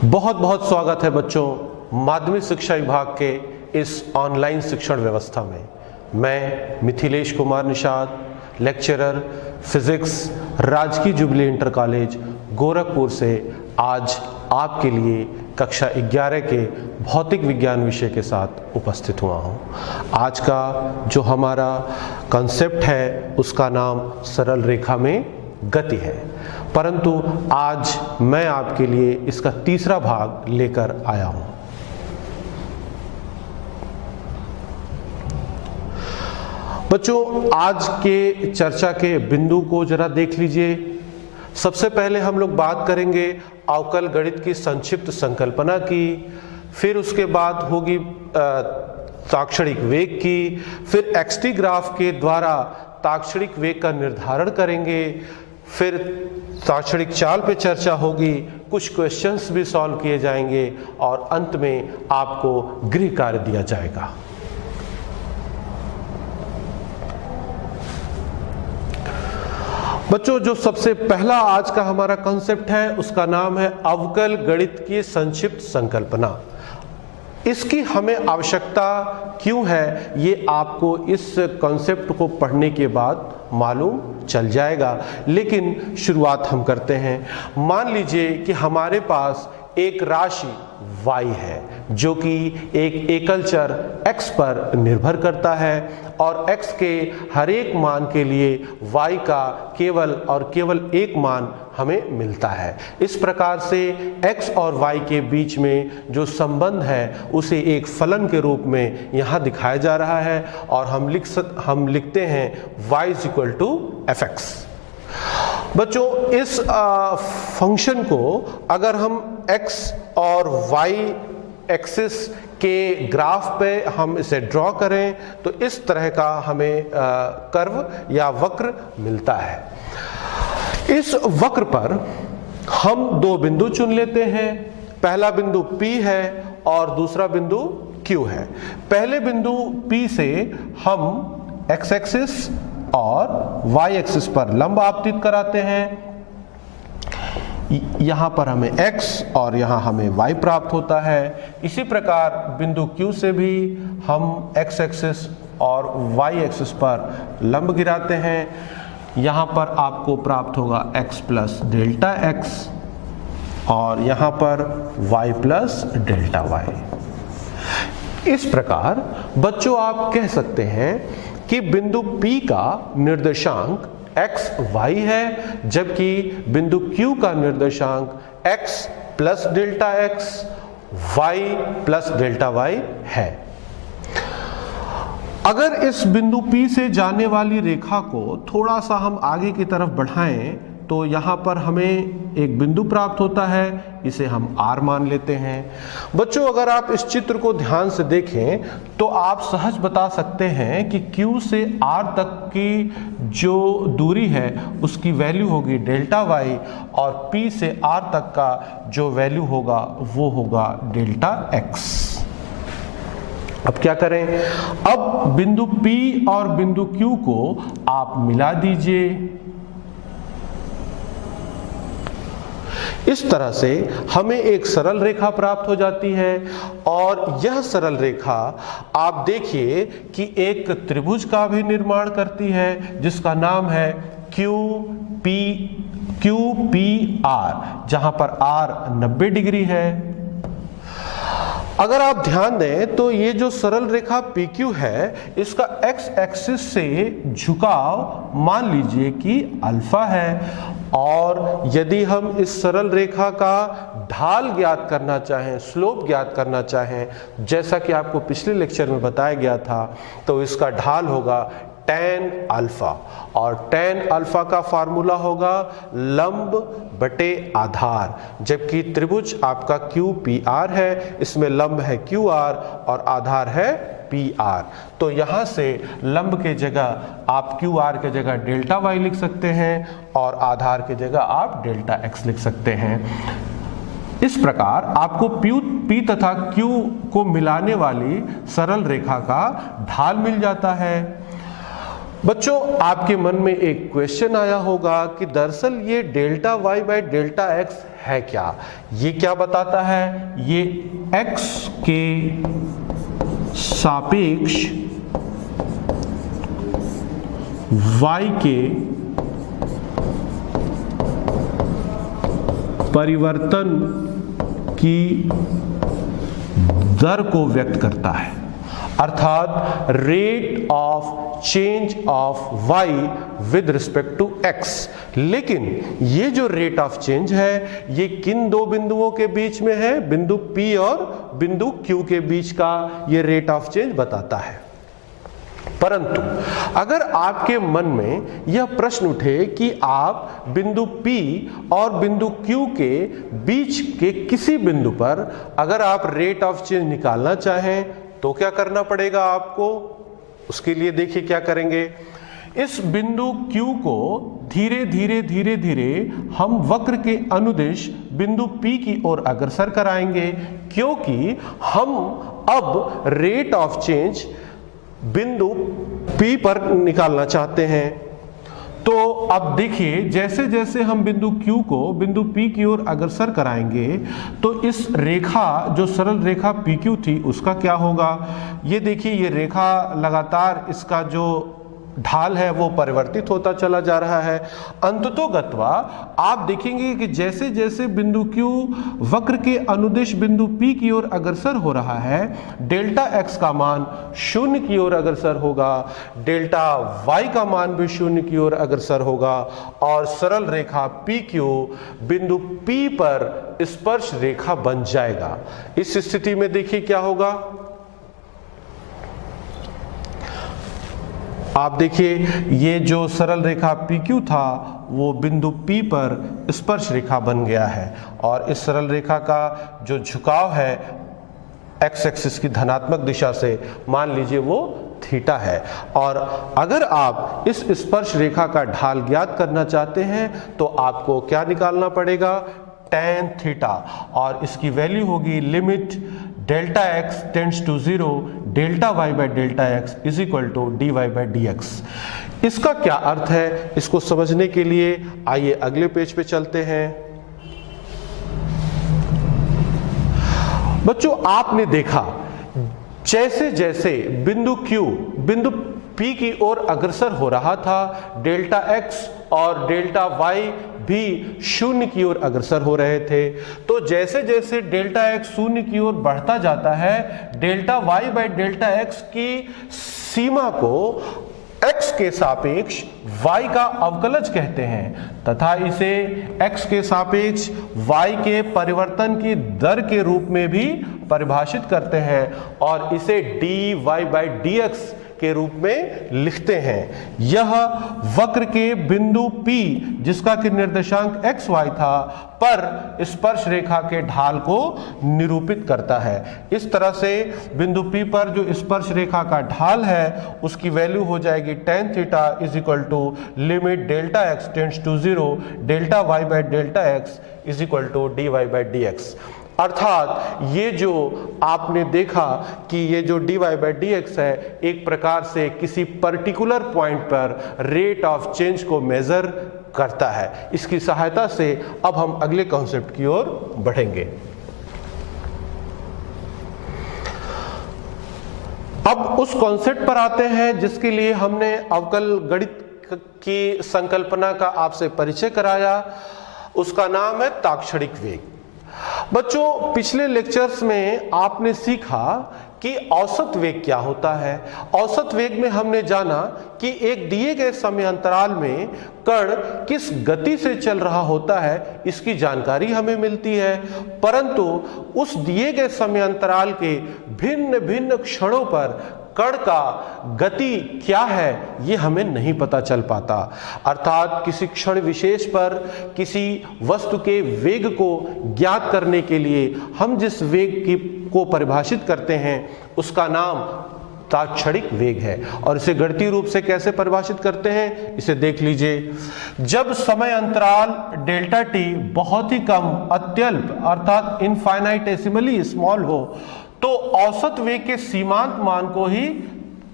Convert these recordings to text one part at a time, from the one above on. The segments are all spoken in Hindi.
बहुत बहुत स्वागत है बच्चों माध्यमिक शिक्षा विभाग के इस ऑनलाइन शिक्षण व्यवस्था में। मैं मिथिलेश कुमार निषाद, लेक्चरर फिजिक्स, राजकीय जुबली इंटर कॉलेज गोरखपुर से आज आपके लिए कक्षा 11 के भौतिक विज्ञान विषय के साथ उपस्थित हुआ हूँ। आज का जो हमारा कॉन्सेप्ट है उसका नाम सरल रेखा में गति है, परंतु आज मैं आपके लिए इसका तीसरा भाग लेकर आया हूं। बच्चों, आज के चर्चा के बिंदु को जरा देख लीजिए। सबसे पहले हम लोग बात करेंगे अवकल गणित की संक्षिप्त संकल्पना की, फिर उसके बाद होगी ताक्षणिक वेग की, फिर एक्सटी ग्राफ के द्वारा ताक्षणिक वेग का निर्धारण करेंगे, फिर ताक्षणिक चाल पे चर्चा होगी, कुछ क्वेश्चंस भी सॉल्व किए जाएंगे और अंत में आपको गृह कार्य दिया जाएगा। बच्चों, जो सबसे पहला आज का हमारा कॉन्सेप्ट है उसका नाम है अवकल गणित की संक्षिप्त संकल्पना। इसकी हमें आवश्यकता क्यों है ये आपको इस कॉन्सेप्ट को पढ़ने के बाद मालूम चल जाएगा, लेकिन शुरुआत हम करते हैं। मान लीजिए कि हमारे पास एक राशि y है जो कि एक एकल चर x पर निर्भर करता है और x के हर एक मान के लिए y का केवल और केवल एक मान हमें मिलता है। इस प्रकार से x और y के बीच में जो संबंध है उसे एक फलन के रूप में यहाँ दिखाया जा रहा है और हम लिखते हैं y = fx। बच्चों, इस फंक्शन को अगर हम x और y एक्सिस के ग्राफ पे हम इसे ड्रॉ करें तो इस तरह का हमें कर्व या वक्र मिलता है। इस वक्र पर हम दो बिंदु चुन लेते हैं। पहला बिंदु P है और दूसरा बिंदु Q है। पहले बिंदु P से हम x एक्सिस और y एक्सिस पर लंब आपतित कराते हैं। यहां पर हमें x और यहां हमें y प्राप्त होता है। इसी प्रकार बिंदु Q से भी हम x एक्सिस और y एक्सिस पर लंब गिराते हैं। यहां पर आपको प्राप्त होगा x प्लस डेल्टा x और यहां पर y प्लस डेल्टा y। इस प्रकार बच्चों आप कह सकते हैं कि बिंदु P का निर्देशांक x y है, जबकि बिंदु Q का निर्देशांक x plus delta x y plus delta y है। अगर इस बिंदु P से जाने वाली रेखा को थोड़ा सा हम आगे की तरफ बढ़ाएं तो यहाँ पर हमें एक बिंदु प्राप्त होता है, इसे हम R मान लेते हैं। बच्चों, अगर आप इस चित्र को ध्यान से देखें तो आप सहज बता सकते हैं कि Q से R तक की जो दूरी है उसकी वैल्यू होगी डेल्टा y और P से R तक का जो वैल्यू होगा वो होगा डेल्टा x। अब क्या करें? अब बिंदु P और बिंदु Q को आप मिला दीजिए। इस तरह से हमें एक सरल रेखा प्राप्त हो जाती है और यह सरल रेखा आप देखिए कि एक त्रिभुज का भी निर्माण करती है जिसका नाम है QPR, जहां पर R 90 डिग्री है। अगर आप ध्यान दें तो ये जो सरल रेखा PQ है इसका x एक्सिस से झुकाव मान लीजिए कि अल्फा है और यदि हम इस सरल रेखा का ढाल ज्ञात करना चाहें, स्लोप ज्ञात करना चाहें, जैसा कि आपको पिछले लेक्चर में बताया गया था, तो इसका ढाल होगा tan अल्फा और tan अल्फा का फार्मूला होगा लंब बटे आधार। जबकि त्रिभुज आपका QPR है, इसमें लंब है QR और आधार है PR। तो यहाँ से लंब के जगह आप QR के जगह डेल्टा y लिख सकते हैं और आधार के जगह आप डेल्टा x लिख सकते हैं। इस प्रकार आपको P तथा Q को मिलाने वाली सरल रेखा का ढाल मिल जाता है। बच्चों, आपके मन में एक क्वेश्चन आया होगा कि दरअसल ये delta y by delta x है क्या? ये क्या बताता है? ये एक्स के सापेक्ष वाई के परिवर्तन की दर को व्यक्त करता है, अर्थात rate of change of y with respect to x। लेकिन ये जो रेट ऑफ चेंज है ये किन दो बिंदुओं के बीच में है? बिंदु P और बिंदु Q के बीच का ये रेट ऑफ चेंज बताता है। परंतु अगर आपके मन में यह प्रश्न उठे कि आप बिंदु P और बिंदु Q के बीच के किसी बिंदु पर अगर आप रेट ऑफ चेंज निकालना चाहें तो क्या करना पड़ेगा आपको? उसके लिए देखिए क्या करेंगे। इस बिंदु Q को धीरे धीरे हम वक्र के अनुदिश बिंदु P की ओर अग्रसर कराएंगे, क्योंकि हम अब रेट ऑफ चेंज बिंदु P पर निकालना चाहते हैं। तो अब देखिए, जैसे जैसे हम बिंदु Q को बिंदु P की ओर अग्रसर कराएंगे तो इस रेखा, जो सरल रेखा PQ थी, उसका क्या होगा? ये देखिए, ये रेखा लगातार इसका जो ढाल है वो परिवर्तित होता चला जा रहा है। अंततोगत्वा आप देखेंगे कि जैसे जैसे बिंदु Q वक्र के अनुदिश बिंदु P की ओर अग्रसर हो रहा है, डेल्टा x का मान 0 की ओर अग्रसर होगा, डेल्टा y का मान भी 0 की ओर अग्रसर होगा और सरल रेखा PQ बिंदु P पर स्पर्श रेखा बन जाएगा। इस स्थिति में देखिए क्या होगा। आप देखिए, ये जो सरल रेखा PQ था वो बिंदु P पर स्पर्श रेखा बन गया है और इस सरल रेखा का जो झुकाव है x एक्सिस की धनात्मक दिशा से, मान लीजिए वो थीटा है। और अगर आप इस स्पर्श रेखा का ढाल ज्ञात करना चाहते हैं तो आपको क्या निकालना पड़ेगा? tan थीटा, और इसकी वैल्यू होगी limit delta x tends to 0 delta y by delta x is equal to dy by dx। इसका क्या अर्थ है, इसको समझने के लिए आइए अगले पेज पे चलते हैं। बच्चों, आपने देखा जैसे जैसे बिंदु Q बिंदु P की ओर अग्रसर हो रहा था, डेल्टा x और डेल्टा y भी 0 की ओर अग्रसर हो रहे थे। तो जैसे जैसे डेल्टा x 0 की ओर बढ़ता जाता है, delta y by delta x की सीमा को x के सापेक्ष y का अवकलज कहते हैं तथा इसे x के सापेक्ष y के परिवर्तन की दर के रूप में भी परिभाषित करते हैं और इसे dy बाई dx के रूप में लिखते हैं। यह वक्र के बिंदु P, जिसका कि निर्देशांक xy था, पर स्पर्श रेखा के ढाल को निरूपित करता है। इस तरह से बिंदु P पर जो स्पर्श रेखा का ढाल है उसकी वैल्यू हो जाएगी tan theta is equal to limit delta x tends to 0 delta y by delta x is equal to dy by dx। अर्थात ये जो आपने देखा कि ये जो dy बाई dx है, एक प्रकार से किसी पर्टिकुलर पॉइंट पर रेट ऑफ चेंज को मेजर करता है। इसकी सहायता से अब हम अगले कॉन्सेप्ट की ओर बढ़ेंगे। अब उस कॉन्सेप्ट पर आते हैं जिसके लिए हमने अवकल गणित की संकल्पना का आपसे परिचय कराया। उसका नाम है ताक्षणिक वेग। बच्चों, पिछले लेक्चर्स में आपने सीखा कि औसत वेग क्या होता है। औसत वेग में हमने जाना कि एक दिए गए समय अंतराल में कण किस गति से चल रहा होता है, इसकी जानकारी हमें मिलती है, परंतु उस दिए गए समय अंतराल के भिन्न भिन्न क्षणों पर कण का गति क्या है ये हमें नहीं पता चल पाता। अर्थात किसी क्षण विशेष पर किसी वस्तु के वेग को ज्ञात करने के लिए हम जिस वेग को परिभाषित करते हैं उसका नाम ताक्षणिक वेग है। और इसे गणितीय रूप से कैसे परिभाषित करते हैं, इसे देख लीजिए। जब समय अंतराल डेल्टा टी बहुत ही कम, अत्यल्प अर्थात इनफाइनाइटेसिमली स्मॉल हो, तो औसत वेग के सीमांत मान को ही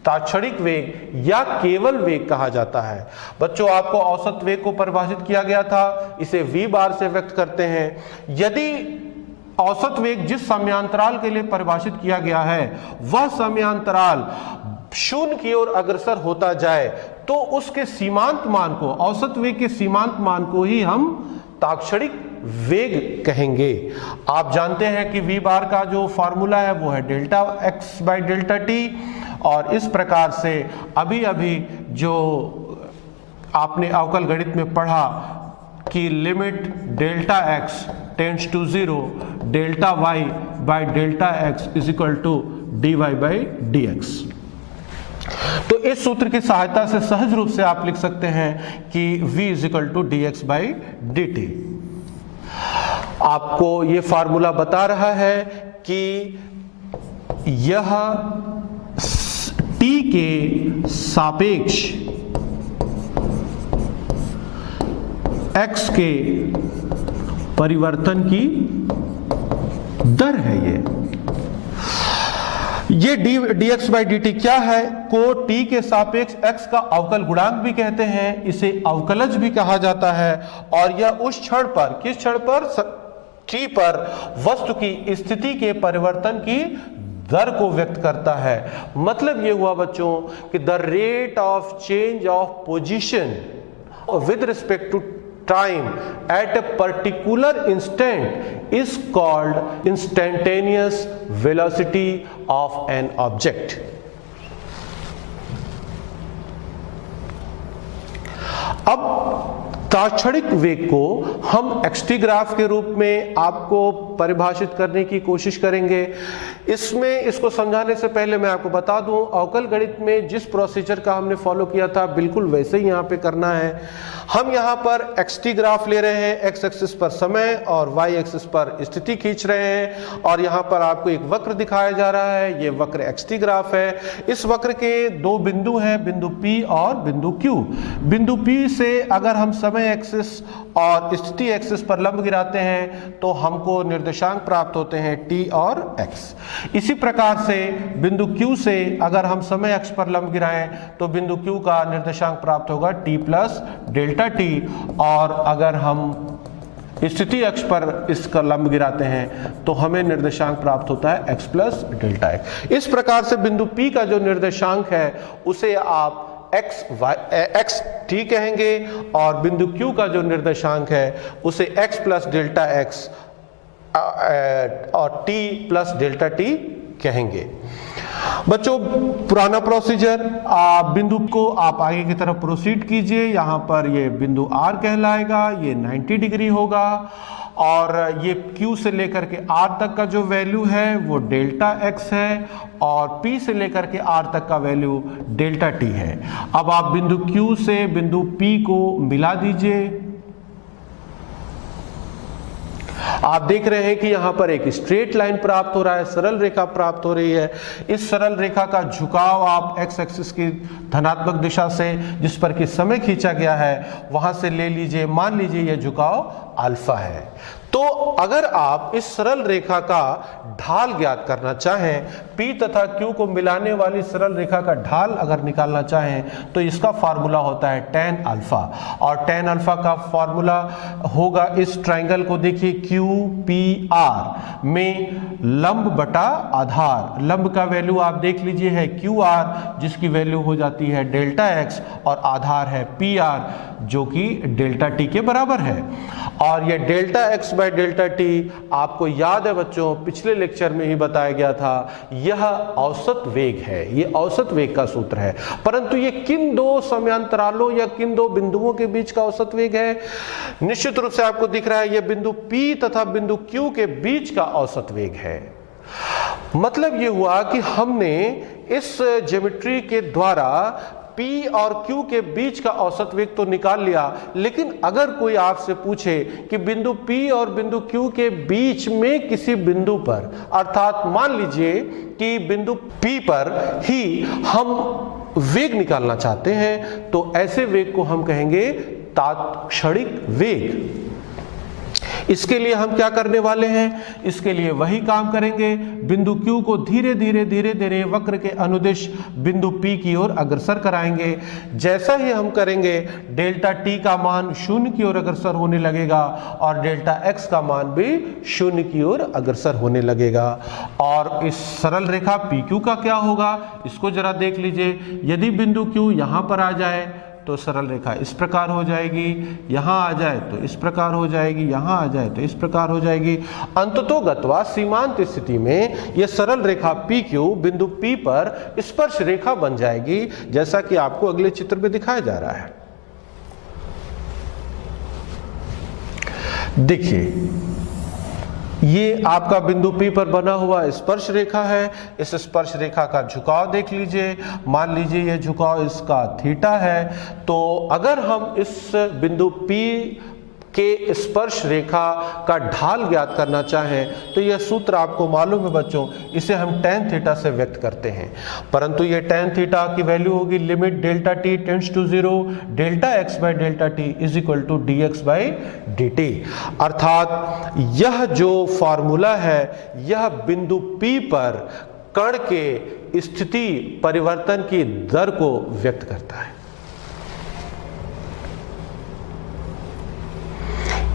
ताक्षणिक वेग या केवल वेग कहा जाता है। बच्चों, आपको औसत वेग को परिभाषित किया गया था, इसे v बार से व्यक्त करते हैं। यदि औसत वेग जिस समयांतराल के लिए परिभाषित किया गया है वह समयांतराल शून्य की ओर अग्रसर होता जाए तो उसके सीमांत मान को, औसत वेग के सीमांत मान को ही हम ताक्षणिक वेग कहेंगे। आप जानते हैं कि v बार का जो फॉर्मूला है वो है delta x by delta T, और इस प्रकार से अभी अभी जो आपने अवकल गणित में पढ़ा कि limit delta x tends to 0 delta y by delta x is equal to dy by dx। तो इस सूत्र की सहायता से सहज रूप से आप लिख सकते हैं कि v is equal to dx by dt। आपको ये फार्मूला बता रहा है कि यह t के सापेक्ष x के परिवर्तन की दर है। ये dx बाई dt क्या है? को t के सापेक्ष x का अवकल गुणांक भी कहते हैं, इसे अवकलज भी कहा जाता है, और यह उस क्षण पर, किस क्षण पर? t पर वस्तु की स्थिति के परिवर्तन की दर को व्यक्त करता है। मतलब ये हुआ बच्चों कि the rate of change of position with respect to time at a particular instant is called instantaneous velocity of an object। अब ताक्षणिक वेग को हम xt ग्राफ के रूप में आपको परिभाषित करने की कोशिश करेंगे। इसमें इसको समझाने से पहले मैं आपको बता दूं, अवकल गणित में जिस प्रोसीजर का हमने फॉलो किया था बिल्कुल वैसे ही यहाँ पे करना है। हम यहाँ पर xt ग्राफ ले रहे हैं, x एक्सिस पर समय और y एक्सिस पर स्थिति खींच रहे हैं, और यहाँ पर आपको एक वक्र दिखाया जा रहा है, ये वक्र xt ग्राफ है। इस वक्र के दो बिंदु हैं, बिंदु P और बिंदु Q। बिंदु P से अगर हम समय एक्सिस और स्थिति एक्सिस पर लंब गिराते हैं तो हमको निर्देशांक प्राप्त होते हैं t और x। इसी प्रकार से बिंदु Q से अगर हम समय अक्ष पर लंब गिराएं तो बिंदु Q का निर्देशांक प्राप्त होगा t प्लस डेल्टा t, और अगर हम स्थिति अक्ष पर इसका लंब गिराते हैं तो हमें निर्देशांक प्राप्त होता है x प्लस डेल्टा x। इस प्रकार से बिंदु P का जो निर्देशांक है उसे आप x t कहेंगे, और बिंदु Q का जो निर्देशांक है उसे x प्लस डेल्टा x और t प्लस डेल्टा t कहेंगे। बच्चों, पुराना प्रोसीजर, बिंदु को आप आगे की तरफ प्रोसीड कीजिए। यहाँ पर ये बिंदु R कहलाएगा, ये 90 डिग्री होगा, और ये Q से लेकर के R तक का जो वैल्यू है वो डेल्टा x है, और P से लेकर के R तक का वैल्यू डेल्टा t है। अब आप बिंदु Q से बिंदु P को मिला दीजिए। आप देख रहे हैं कि यहाँ पर एक स्ट्रेट लाइन प्राप्त हो रहा है, सरल रेखा प्राप्त हो रही है। इस सरल रेखा का झुकाव आप x एक्सिस की धनात्मक दिशा से, जिस पर कि समय खींचा गया है, वहां से ले लीजिए। मान लीजिए यह झुकाव अल्फा है। तो अगर आप इस सरल रेखा का ढाल ज्ञात करना चाहें, P तथा Q को मिलाने वाली सरल रेखा का ढाल अगर निकालना चाहें तो इसका फार्मूला होता है tan अल्फा, और tan अल्फा का फार्मूला होगा, इस ट्रायंगल को देखिए, QPR में लंब बटा आधार। लंब का वैल्यू आप देख लीजिए है QR, जिसकी वैल्यू हो जाती है डेल्टा x, और आधार है PR जो कि डेल्टा t के बराबर है। और ये delta x by delta t आपको याद है बच्चों, पिछले लेक्चर में ही बताया गया था, यह औसत वेग है, ये औसत वेग का सूत्र है। परंतु ये किन दो समयांतरालों या किन दो बिंदुओं के बीच का औसत वेग है? निश्चित रूप से आपको दिख रहा है, यह बिंदु P तथा बिंदु Q के बीच का औसत वेग है। मतलब ये हुआ कि हमने इस ज्योमेट्री के द्वारा P और Q के बीच का औसत वेग तो निकाल लिया, लेकिन अगर कोई आपसे पूछे कि बिंदु P और बिंदु Q के बीच में किसी बिंदु पर, अर्थात मान लीजिए कि बिंदु P पर ही हम वेग निकालना चाहते हैं, तो ऐसे वेग को हम कहेंगे तात्क्षणिक वेग। इसके लिए हम क्या करने वाले हैं, इसके लिए वही काम करेंगे, बिंदु Q को धीरे धीरे वक्र के अनुदिश बिंदु P की ओर अग्रसर कराएंगे। जैसा ही हम करेंगे डेल्टा T का मान शून्य की ओर अग्रसर होने लगेगा और डेल्टा X का मान भी शून्य की ओर अग्रसर होने लगेगा। और इस सरल रेखा PQ का क्या होगा, इसको जरा देख लीजिए। यदि बिंदु Q यहां पर आ जाए तो सरल रेखा इस प्रकार हो जाएगी, यहां आ जाए तो इस प्रकार हो जाएगी, यहां आ जाए तो इस प्रकार हो जाएगी। अंततोगत्वा सीमांत स्थिति में यह सरल रेखा PQ बिंदु P पर स्पर्श रेखा बन जाएगी, जैसा कि आपको अगले चित्र में दिखाया जा रहा है। देखिए, ये आपका बिंदु P पर बना हुआ स्पर्श रेखा है। इस स्पर्श रेखा का झुकाव देख लीजिए, मान लीजिए यह झुकाव इसका थीटा है। तो अगर हम इस बिंदु P के स्पर्श रेखा का ढाल ज्ञात करना चाहें तो यह सूत्र आपको मालूम है बच्चों, इसे हम tan थीटा से व्यक्त करते हैं। परंतु यह tan थीटा की वैल्यू होगी limit delta t tends to 0 delta x by delta t is equal to dx by dt। अर्थात यह जो फॉर्मूला है यह बिंदु P पर कण के स्थिति परिवर्तन की दर को व्यक्त करता है।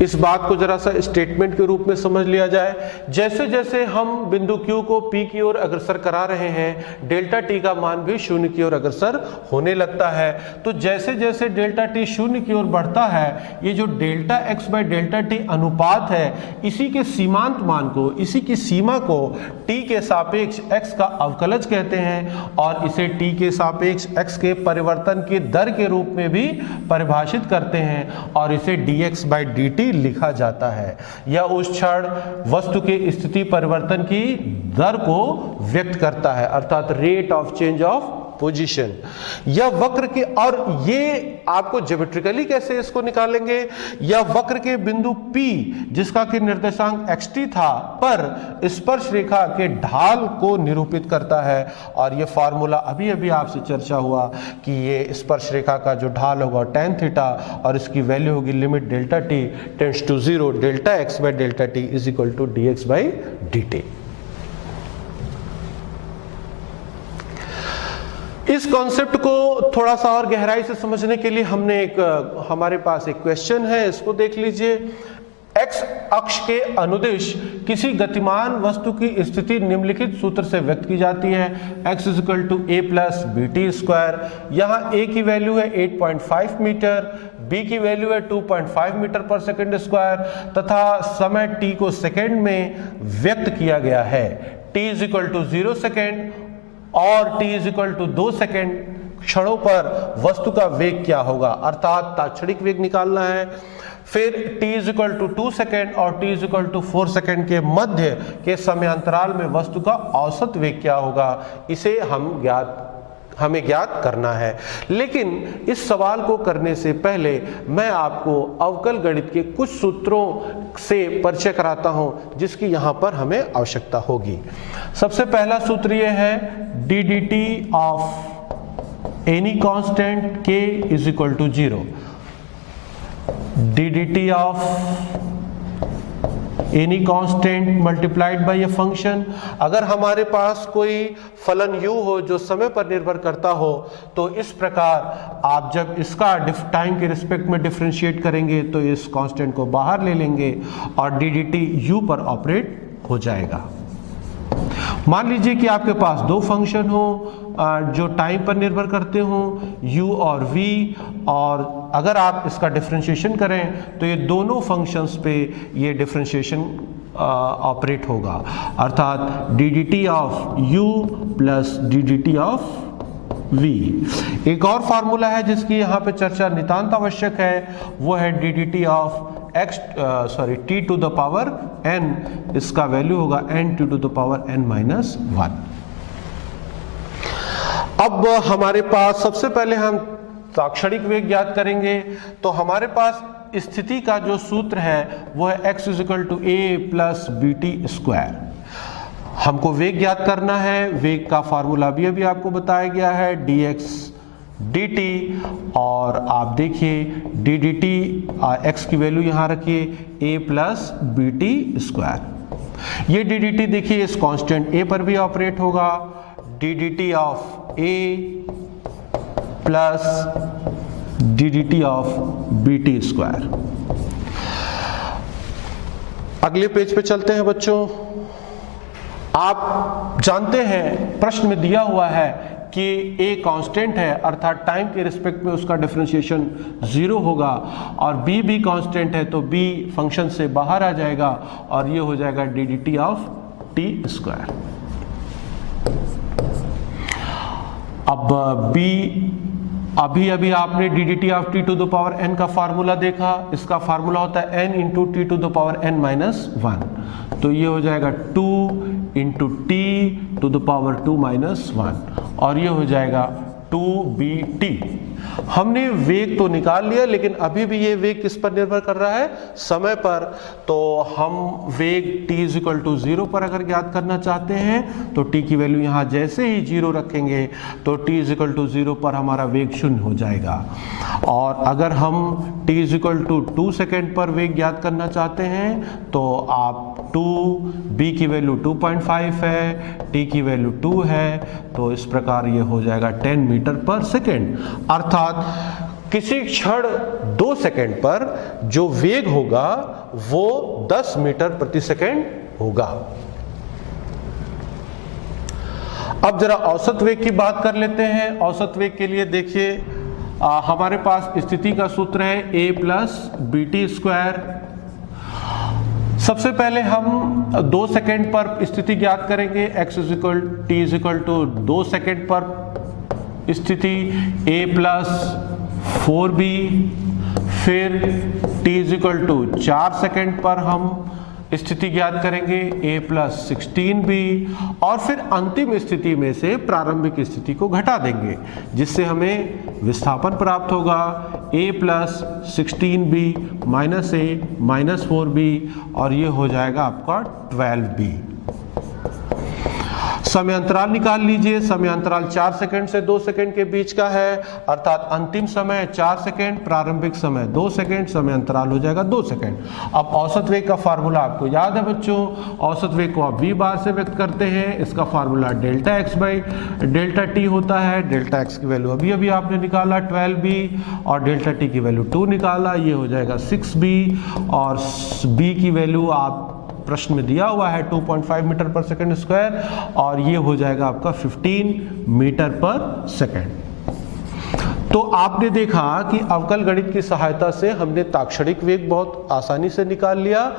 इस बात को जरा सा स्टेटमेंट के रूप में समझ लिया जाए। जैसे जैसे हम बिंदु Q को P की ओर अग्रसर करा रहे हैं, डेल्टा T का मान भी शून्य की ओर अग्रसर होने लगता है। तो जैसे जैसे डेल्टा T शून्य की ओर बढ़ता है, ये जो delta X by delta T अनुपात है, इसी के सीमांत मान को, इसी की सीमा को T के सापेक्ष X का अवकलज कहते हैं और इसे T के सापेक्ष X के परिवर्तन की दर के रूप में भी परिभाषित करते हैं और इसे dx बाई dt लिखा जाता है। यह उस क्षण वस्तु के स्थिति परिवर्तन की दर को व्यक्त करता है, अर्थात rate of change of position. यह वक्र के, और ये आपको ज्योमेट्रिकली कैसे इसको निकालेंगे, यह वक्र के बिंदु P जिसका कि निर्देशांक xt था पर स्पर्श रेखा के ढाल को निरूपित करता है। और यह फॉर्मूला अभी अभी आपसे चर्चा हुआ कि ये स्पर्श रेखा का जो ढाल होगा tan थीटा और इसकी वैल्यू होगी limit delta t tends to 0 delta x by delta t is equal to dx by dt। इस कॉन्सेप्ट को थोड़ा सा और गहराई से समझने के लिए हमारे पास एक क्वेश्चन है, इसको देख लीजिए। एक्स अक्ष के अनुदिश किसी गतिमान वस्तु की स्थिति निम्नलिखित सूत्र से व्यक्त की जाती है, x is equal to a plus b t square. यहाँ a की वैल्यू है 8.5 मीटर, b की वैल्यू है 2.5 मीटर पर सेकंड स्क्वायर तथा समय t को सेकंड में व्यक्त किया गया है। t is equal to 0 second और t is equal to 2 second क्षणों पर वस्तु का वेग क्या होगा, अर्थात तात्क्षणिक वेग निकालना है। फिर t is equal to 2 second और t is equal to 4 second के मध्य के समयांतराल में वस्तु का औसत वेग क्या होगा, इसे हमें ज्ञात करना है। लेकिन इस सवाल को करने से पहले मैं आपको अवकल गणित के कुछ सूत्रों से परिचय कराता हूं जिसकी यहां पर हमें आवश्यकता होगी। सबसे पहला सूत्र यह है d d t of any constant k is equal to 0। D d t of any constant multiplied by a function. अगर हमारे पास कोई फलन u हो जो समय पर निर्भर करता हो तो इस प्रकार आप जब इसका टाइम के रिस्पेक्ट में डिफरेंशिएट करेंगे तो इस कांस्टेंट को बाहर ले लेंगे और डी डी टी u पर ऑपरेट हो जाएगा। मान लीजिए कि आपके पास दो फंक्शन हो जो टाइम पर निर्भर करते हो u और v, और अगर आप इसका डिफरेंशिएशन करें तो ये दोनों फंक्शंस पे ये डिफरेंशिएशन ऑपरेट होगा, अर्थात D d t of u plus D d t of v। एक और फार्मूला है जिसकी यहाँ पे चर्चा नितांत आवश्यक है, वो है d d t of t to the power n, इसका वैल्यू होगा n to the power n minus 1। अब हमारे पास सबसे पहले हम तात्क्षणिक वेग ज्ञात करेंगे, तो हमारे पास स्थिति का जो सूत्र है वो है x is equal to a plus b t square. हमको वेग ज्ञात करना है, वेग का फार्मूला भी अभी आपको बताया गया है dx dt, और आप देखिए d dt x की वैल्यू यहाँ रखिए a plus b t square. ये d dt देखिए इस कांस्टेंट a पर भी ऑपरेट होगा, d dt of a plus d dt of b t square. अगले पेज पे चलते हैं बच्चों। आप जानते हैं प्रश्न में दिया हुआ है कि a कांस्टेंट है, अर्थात टाइम के रिस्पेक्ट में उसका डिफरेंशिएशन 0 होगा, और b भी कांस्टेंट है तो b फंक्शन से बाहर आ जाएगा और ये हो जाएगा d dt of t square. अब अभी आपने d d t of t to the power n का फार्मूला देखा, इसका फार्मूला होता है n into t to the power n minus 1, तो ये हो जाएगा 2 into t to the power 2 minus 1, और ये हो जाएगा 2bt। हमने वेग तो निकाल लिया, लेकिन अभी भी ये वेग किस पर निर्भर कर रहा है? समय पर। तो हम वेग t इक्वल टू 0 पर अगर ज्ञात करना चाहते हैं तो t की वैल्यू यहाँ जैसे ही 0 रखेंगे तो t इक्वल टू 0 पर हमारा वेग 0 हो जाएगा। और अगर हम t इक्वल टू 2 सेकेंड पर वेग ज्ञात करना चाहते हैं तो आप 2, b की वैल्यू 2.5 है, t की वैल्यू 2 है, तो इस प्रकार ये हो जाएगा 10 मीटर पर सेकेंड। अर्थात किसी क्षण 2 सेकेंड पर जो वेग होगा वो 10 मीटर प्रति सेकेंड होगा। अब जरा औसत वेग की बात कर लेते हैं। औसत वेग के लिए देखिए हमारे पास स्थिति का सूत्र है a plus b t square. सबसे पहले हम 2 सेकेंड पर स्थिति ज्ञात करेंगे। t इक्वल टू 2 सेकेंड पर स्थिति a प्लस 4b, फिर t इक्वल टू 4 सेकेंड पर हम स्थिति ज्ञात करेंगे a प्लस 16b, और फिर अंतिम स्थिति में से प्रारंभिक स्थिति को घटा देंगे जिससे हमें विस्थापन प्राप्त होगा a plus 16b minus a minus 4b, और ये हो जाएगा आपका 12b। समय अंतराल निकाल लीजिए। समय अंतराल 4 सेकंड से 2 सेकंड के बीच का है, अर्थात अंतिम समय 4 सेकंड, प्रारंभिक समय 2 सेकंड, समय अंतराल हो जाएगा 2 सेकंड। अब औसत वेग का फार्मूला आपको याद है बच्चों। औसत वेग को आप v बार से व्यक्त करते हैं। इसका formula delta x by delta T होता है। डेल्टा x की वैल्यू अभी आपने निकाला 12b, और डेल्टा t की वैल्यू 2 निकाला, ये हो जाएगा 6b, और b की वैल्यू आप प्रश्न में दिया हुआ है 2.5 मीटर पर सेकंड स्क्वायर, और ये हो जाएगा आपका 15 मीटर पर सेकंड। तो आपने देखा कि अवकल गणित की सहायता से हमने ताक्षणिक वेग बहुत आसानी से निकाल लिया,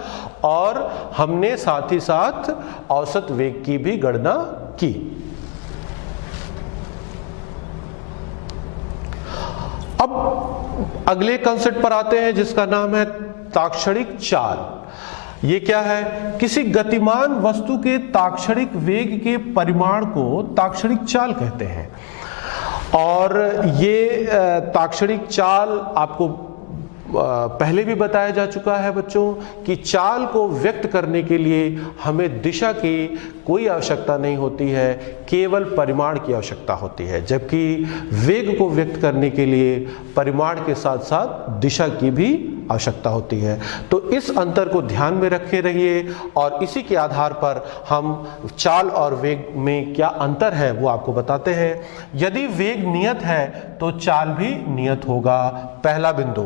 और हमने साथ ही साथ औसत वेग की भी गणना की। अब अगले कंसेप्ट पर आते हैं जिसका नाम है ताक्षणिक चाल। ये क्या है? किसी गतिमान वस्तु के ताक्षणिक वेग के परिमाण को ताक्षणिक चाल कहते हैं। और ये ताक्षणिक चाल आपको पहले भी बताया जा चुका है बच्चों कि चाल को व्यक्त करने के लिए हमें दिशा की कोई आवश्यकता नहीं होती है, केवल परिमाण की आवश्यकता होती है, जबकि वेग को व्यक्त करने के लिए परिमाण के साथ साथ दिशा की भी आवश्यकता होती है। तो इस अंतर को ध्यान में रखे रहिए, और इसी के आधार पर हम चाल और वेग में क्या अंतर है वो आपको बताते हैं। यदि वेग नियत है तो चाल भी नियत होगा, पहला बिंदु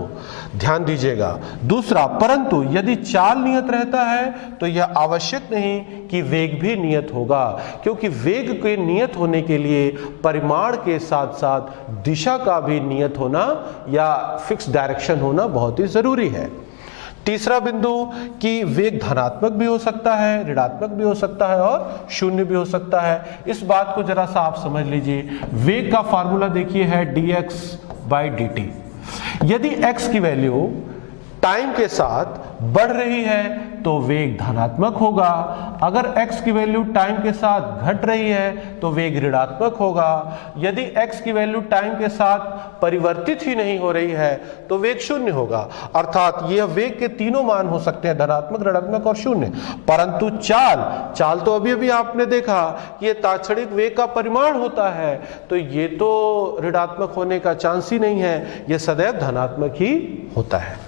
ध्यान दीजिएगा। दूसरा, परंतु यदि चाल नियत रहता है तो यह आवश्यक नहीं कि वेग भी नियत होगा, क्योंकि वेग के नियत होने के लिए परिमाण के साथ साथ दिशा का भी नियत होना या फिक्स डायरेक्शन होना बहुत ही जरूरी है। तीसरा बिंदु कि वेग धनात्मक भी हो सकता है, ऋणात्मक भी हो सकता है, और शून्य भी हो सकता है। इस बात को जरा सा आप समझ लीजिए। वेग का फार्मूला देखिए है dx बाई dt। यदि x की वैल्यू टाइम के साथ बढ़ रही है तो वेग धनात्मक होगा। अगर x की वैल्यू टाइम के साथ घट रही है तो वेग ऋणात्मक होगा। यदि x की वैल्यू टाइम के साथ परिवर्तित ही नहीं हो रही है तो वेग शून्य होगा। अर्थात यह वेग के तीनों मान हो सकते हैं, धनात्मक, ऋणात्मक और शून्य। परंतु चाल तो अभी अभी आपने देखा कि यह तात्क्षणिक वेग का परिमाण होता है, तो ये तो ऋणात्मक होने का चांस ही नहीं है, यह सदैव धनात्मक ही होता है।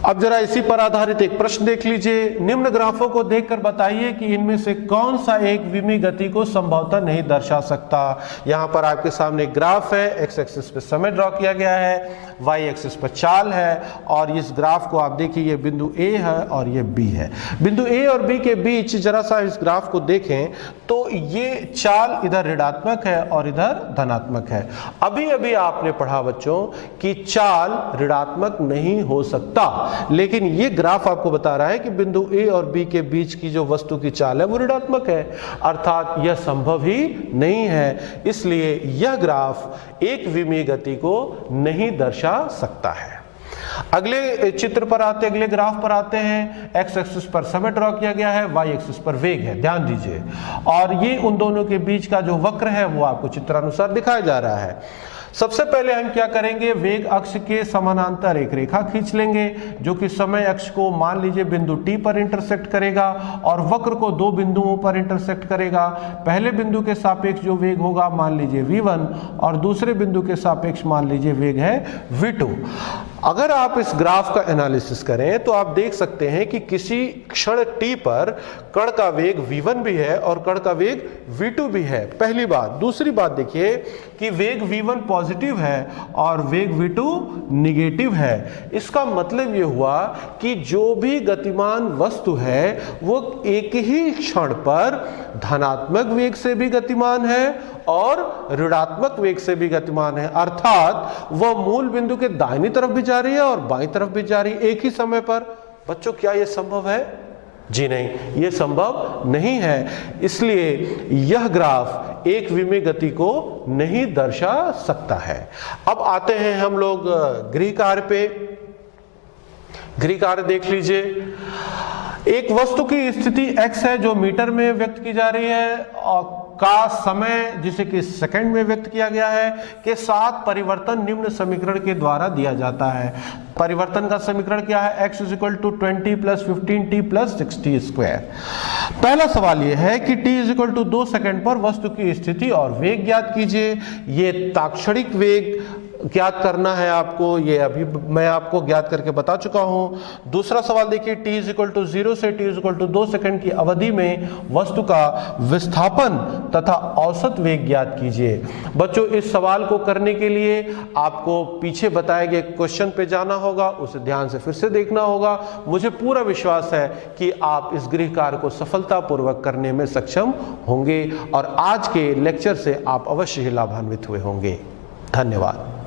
अब जरा इसी पर आधारित एक प्रश्न देख लीजिए। निम्न ग्राफों को देखकर बताइए कि इनमें से कौन सा एक विमीय गति को संभवतः नहीं दर्शा सकता। यहां पर आपके सामने एक ग्राफ है, एक्स एक्सिस पे समय ड्रॉ किया गया है, वाई एक्सिस पर चाल है, और इस ग्राफ को आप देखिए, ये बिंदु ए है और ये बी है। बिंदु ए और बी के बीच जरा सा इस ग्राफ को देखें तो ये चाल इधर ऋणात्मक है और इधर धनात्मक है। अभी अभी आपने पढ़ा बच्चों कि चाल ऋणात्मक नहीं हो सकता, लेकिन ये ग्राफ आपको बता रहा है कि बिंदु ए और बी के बीच की जो वस्तु की चाल है वो ऋणात्मक है, अर्थात यह संभव ही नहीं है। इसलिए यह ग्राफ एक विमीय गति को नहीं दर्शा सकता है। अगले चित्र पर आते, अगले ग्राफ पर आते हैं। एक्स एक्सिस पर समय ड्रॉ किया गया है, वाई एक्सिस पर वेग है, ध्यान दीजिए, और ये उन दोनों के बीच का जो वक्र है वो आपको चित्रानुसार दिखाया जा रहा है। सबसे पहले हम क्या करेंगे, वेग अक्ष के समानांतर एक रेखा खींच लेंगे जो कि समय अक्ष को मान लीजिए बिंदु T पर इंटरसेक्ट करेगा और वक्र को दो बिंदुओं पर इंटरसेक्ट करेगा। पहले बिंदु के सापेक्ष जो वेग होगा मान लीजिए v1 और दूसरे बिंदु के सापेक्ष मान लीजिए वेग है v2। अगर आप इस ग्राफ का एनालिसिस करें तो आप देख सकते हैं कि किसी क्षण t पर कण का वेग v1 भी है और कण का वेग v2 भी है, पहली बात। दूसरी बात देखिए कि वेग v1 पॉजिटिव है और वेग v2 निगेटिव है। इसका मतलब यह हुआ कि जो भी गतिमान वस्तु है वो एक ही क्षण पर धनात्मक वेग से भी गतिमान है और ऋणात्मक वेग से भी गतिमान है, अर्थात वह मूल बिंदु के दाहिनी तरफ भी जा रही है और बाईं तरफ भी जा रही है एक ही समय पर। बच्चों क्या यह संभव है? जी नहीं, यह संभव नहीं है। इसलिए यह ग्राफ एक विमीय गति को नहीं दर्शा सकता है। अब आते हैं हम लोग गृह कार्य पे। गृह कार्य देख लीजिए। एक वस्तु की स्थिति x है जो मीटर में व्यक्त की जा रही है और का समय जिसे कि सेकंड में व्यक्त किया गया है के साथ परिवर्तन निम्न समीकरण के द्वारा दिया जाता है। परिवर्तन का समीकरण क्या है? x = 20 + 15t + 60 square. पहला सवाल यह है कि t = 2 सेकंड पर वस्तु की स्थिति और वेग ज्ञात कीजिए। ये तात्क्षणिक वेग ज्ञात करना है आपको, ये अभी मैं आपको ज्ञात करके बता चुका हूं। दूसरा सवाल देखिए, t = 0 से t = 2 सेकंड की अवधि में वस्तु का विस्थापन तथा औसत वेग ज्ञात कीजिए। बच्चों इस सवाल को करने के लिए आपको पीछे बताए गए क्वेश्चन पे जाना होगा, उसे ध्यान से फिर से देखना होगा। मुझे पूरा विश्वास है कि आप इस गृह कार्य को सफलतापूर्वक करने में सक्षम होंगे और आज के लेक्चर से आप अवश्य ही लाभान्वित हुए होंगे। धन्यवाद।